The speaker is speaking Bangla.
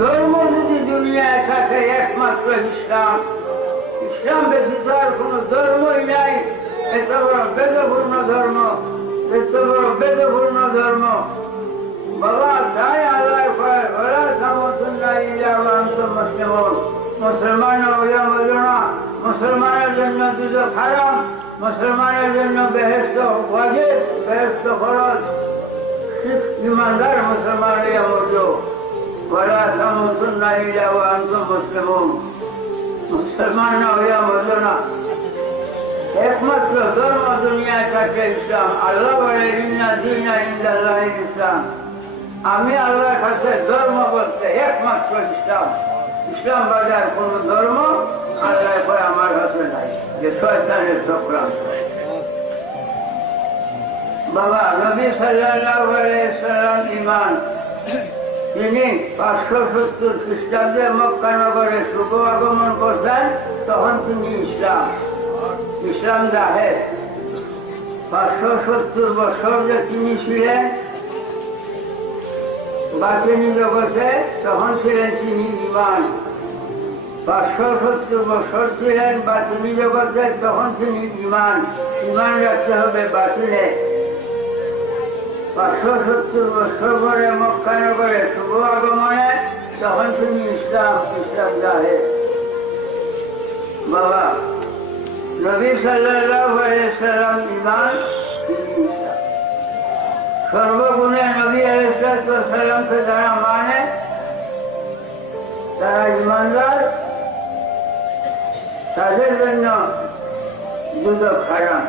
ধর্ম যদি দুনিয়ায় থাকে একমাত্র ইসলাম। ইসলাম ব্যতীত আর কোন ধর্মই নাই। এত বড় বেদপূর্ণ ধর্ম, এত বড় বেদপূর্ণ ধর্ম। বাবা তাই আল্লাহ মুসলমানের জন্য দুটো হারাম, মুসলমানের জন্য বেহেশত ওয়াজিব, বেহেশত ফরজ। ইমানদার মুসলমান হইয়া মরো, ওয়ালা তামুতুন্না ইল্লা ওয়া আনতুম মুসলিমুন। মুসলমান না হইয়া মরো না। একমাত্র ধর্ম দুনিয়ায় থাকে ইসলাম। আল্লাহ বলে ইন্না দীনা ইনদাল্লাহিল ইসলাম। আমি আল্লাহর কাছে ধর্ম বলতে একমাত্র ইসলাম। ইসলাম বাজার কোন ধর্ম আল্লাহ পরে আমার কাছে নাই, যে শয়তানের চক্রান্ত। বাবা নবী সাল্লাল্লাহু আলাইহি সাল্লাম ঈমান, তিনি 570 খ্রিস্টাব্দে মক্কা নগরে শুভ আগমন করতেন। তখন তিনি ইসলাম জাহের 570 বছর যে তিনি ছিলেন বাতিনি জগতে, তখন ছিলেন তিনি ঈমান। 570 বছর ছিলেন বাতিনি জগতে, তখন তিনি ঈমান রাখতে হবে বাতিলে। 570 বছর পরে মক্কা নগরে শুভ আগমনে, তখন তিনি ইসলাম জাহের। বাবা নবী সাল্লাল্লাহু আলাইহি সাল্লাম ঈমান, সর্বগুণে নবী আলাইহিস সালামকে যারা মানে তারা ঈমানদার, তাদের জন্য দুটো হারাম।